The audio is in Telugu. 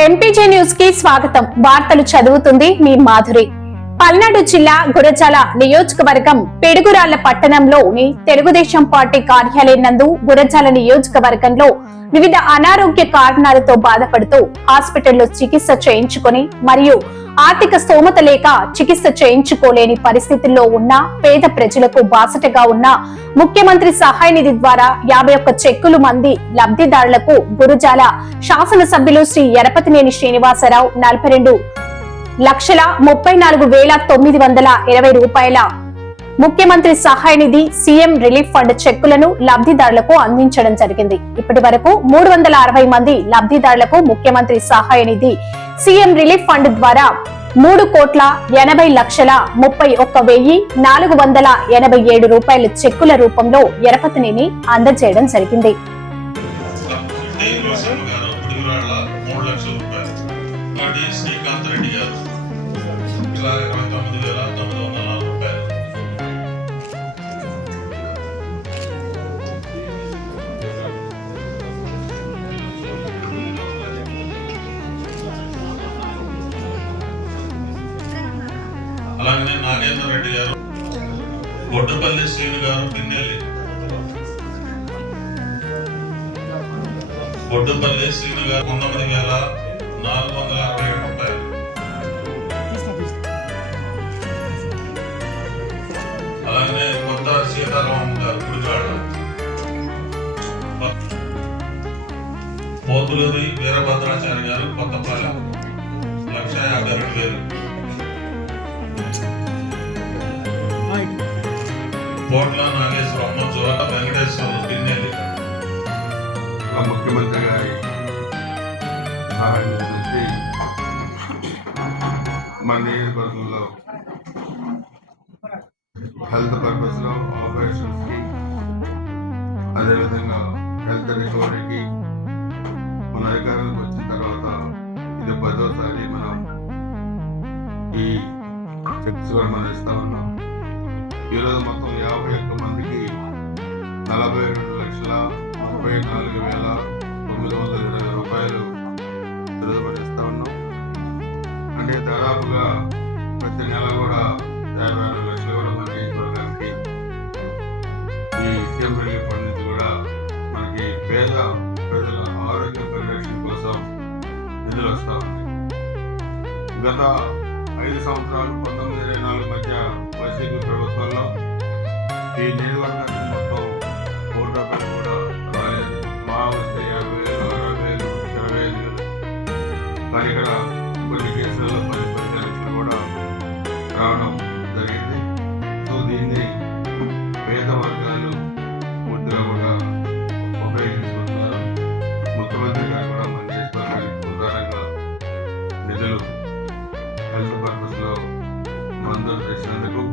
ఎంపీజే న్యూస్కి స్వాగతం. వార్తలు చదువుతుంది మీ మాధురి. పల్నాడు జిల్లా గురజాల నియోజకవర్గం పెడుగురాళ్ళ పట్టణంలోని తెలుగుదేశం పార్టీ కార్యాలయం నందు గురజాల నియోజకవర్గంలో వివిధ అనారోగ్య కారణాలతో బాధపడుతూ హాస్పిటల్లో చికిత్స చేయించుకొని మరియు ఆర్థిక స్తోమత లేక చికిత్స చేయించుకోలేని పరిస్థితుల్లో ఉన్న పేద ప్రజలకు బాసటగా ఉన్న ముఖ్యమంత్రి సహాయ నిధి ద్వారా యాభై ఒక్క చెక్కులు మంది లబ్ధిదారులకు గురుజాల శాసనసభ్యులు శ్రీ ఎరపతినేని శ్రీనివాసరావు నలభై రెండు లక్షల ముప్పై నాలుగు వేల తొమ్మిది వందల ఇరవై రూపాయల ముఖ్యమంత్రి సహాయ నిధి సీఎం రిలీఫ్ ఫండ్ చెక్కులను లబ్ధిదారులకు అందించడం జరిగింది. ఇప్పటి వరకు మూడు వందల అరవై మంది లబ్ధిదారులకు ముఖ్యమంత్రి సహాయ నిధి సీఎం రిలీఫ్ ఫండ్ ద్వారా మూడు కోట్ల ఎనభై లక్షల ముప్పై ఒక్క వెయ్యి నాలుగు వందల ఎనభై ఏడు రూపాయల చెక్కుల రూపంలో ఎరపతిని అందజేయడం జరిగింది. డి శ్రీకాంత్ రెడ్డి గారు. ఇలా ఇరవై తొమ్మిది వేల తొమ్మిది వందల నాలుగు రూపాయలు అలాగే నాగేంద్ర రెడ్డి గారు బొడ్డుపల్లి శ్రీను గారు పిన్నెల్లి. బొడ్డుపల్లి శ్రీను గారు పంతొమ్మిది వేల పోతులూరి వీరభద్రాచారి గారు కొత్తపాలెం. లక్ష యాభై రెండు వేలు. కోట్ల నాగేశ్వరమ్మ జ్వర వెంకటేశ్వర పిన్నెల్లి ముఖ్యమంత్రి గారి సహాయం చూసి మన నియోజకవర్గంలో హెల్త్ పర్పస్లో ఆపరేషన్స్కి అదేవిధంగా హెల్త్ రికవరీకి మన అధికారానికి వచ్చిన తర్వాత ఇది పదోసారి మనం ఈ శక్తి కూడా మనం ఇస్తా ఉన్నాం. ఈరోజు మొత్తం యాభై ఒక్క మందికి నలభై రెండు లక్షల ముప్పై నాలుగు వేల తొమ్మిది వందల ఇరవై రూపాయలు తిరుగుబడిస్తా ఉన్నాం. అంటే దాదాపుగా ప్రతి నెల కూడా యాభై గత ఐదు సంవత్సరాలు పంతొమ్మిది ఇరవై నాలుగు మధ్య వైసీపీ ప్రభుత్వంలో ఈ నియోజకవర్గానికి మొత్తం కోటి రూపాయలు కూడా రాలేదు. మా వస్తే యాభై వేలు అరవై వేలు ఇరవై ఐదు వేలు. కానీ ఇక్కడ కొన్ని కేసులలో పది పది లక్షలు కూడా రావడం జరిగింది. సో దీన్ని పేద వర్గాలు పూర్తిగా కూడా ఉపయోగించుకుంటున్నారు. ముఖ్యమంత్రి గారు కూడా మంచి నియోజకవర్గానికి ఉదారంగా నిధులు పర్పస్లో మంజూరు